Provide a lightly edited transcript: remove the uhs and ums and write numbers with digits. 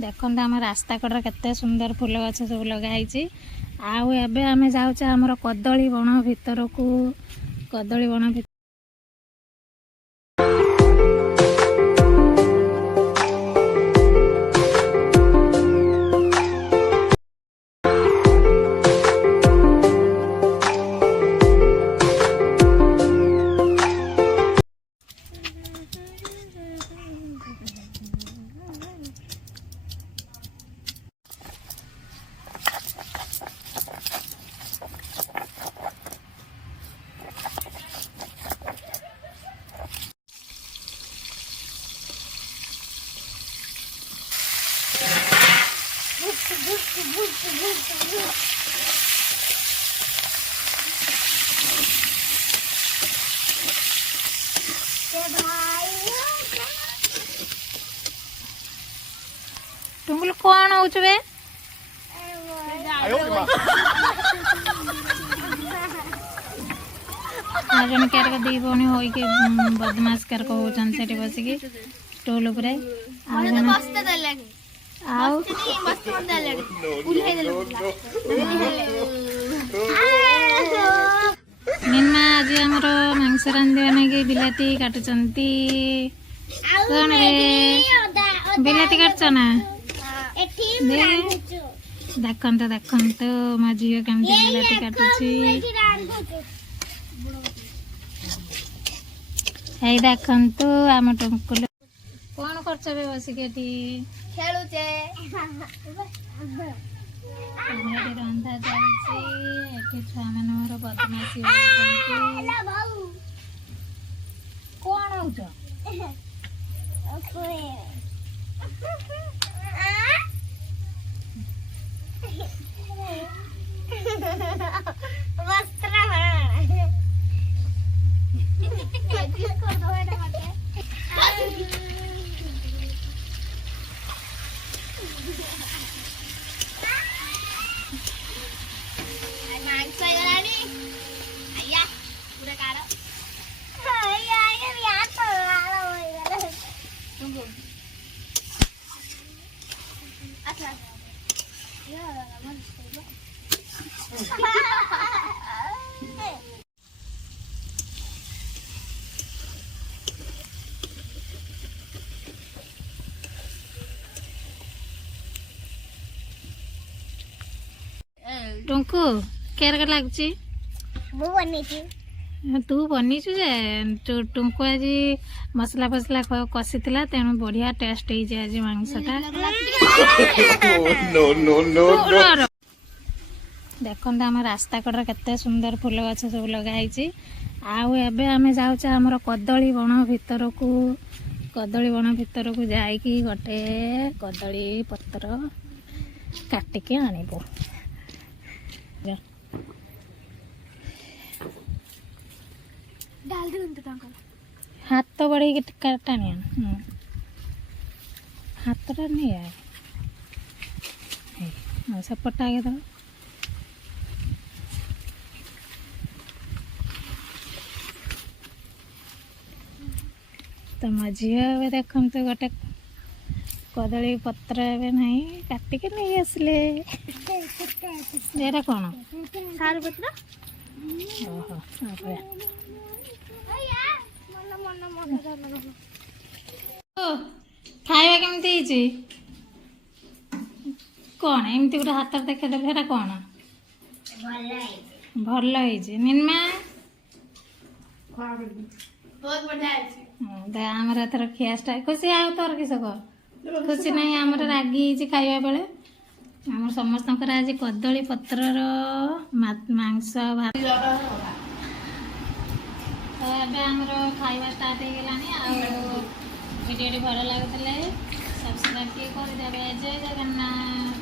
देखते आम रास्ता कड़े केते सुंदर फूल गछ सब लगाई। आउ एबे आमे जाउचे हमर कदली बण भितर को कदली बण भितर टुंगल कौन हो बे जन केर दी भौणी हो बदमाश केर होती बसिकी स्टूल उपर मीनमा आज आमर मांस रांधिबा नाकि बिलाती काटुचंती कौन रे बिलाती काटछ ना देखंत देखंत मो झील केमती बिलाती काटुची हे देखंतु आम टुंकुल कौन करछ बे बसिके खेलुचे रंधा चलती छुआ मान मोर बदमाशी कौन हो टुंकु केर के लागची तू बनी टुंकु आज मसला फसला कषिला तेणु बढ़िया टेस्ट आज मांसटा देखते आम रास्ता कड़े केते सुंदर फूल गछ सब लगाई। आउ एबे आमे जाउचे हमर कदली बण भितर को जाइकी गोटे कदली पत्र काटिके आनिबो हाथ बढ़े टाणी हाथटा नहीं आए सपटा आगे दो तो मो झील देखते तो गोटे कदली पत्र ए नहीं काटिके नहीं आसले कौन सारू पत्र ओहो खाଇବା କେମିତି ହେଇଛି କଣ ଏମିତି ଗୋଟେ ହାତରେ ଦେଖେଇଦେଲେ ସେଟା କଣ ଭଲ ହେଇଛି ନିନ୍ମା ବହୁତ ବଢିଆ ହେଇଛି ଆମର ଏଥର ଖିଆ ଷ୍ଟାର୍ଟ ଖୁସି ଆଉ ତୋର କିସ କହ ଖୁସି ନାହିଁ ଆମର ରାଗି ହେଇଛି ଖାଇବା ବେଳେ ଆମର ସମସ୍ତଙ୍କର ଆଜି କଦଳୀ ପତ୍ରର ମାଂସ ଭାତ तो ଏବେ ଆମର ଖାଇବା ଷ୍ଟାର୍ଟ ହେଇଗଲାଣି ଆଉ ଭିଡ଼ିଓଟି ଭଲ ଲାଗୁଥିଲେ ସବସ୍କ୍ରାଇବ୍ ଟିକେ କରିଦେବେ। ଜୟ ଜଗନ୍ନାଥ।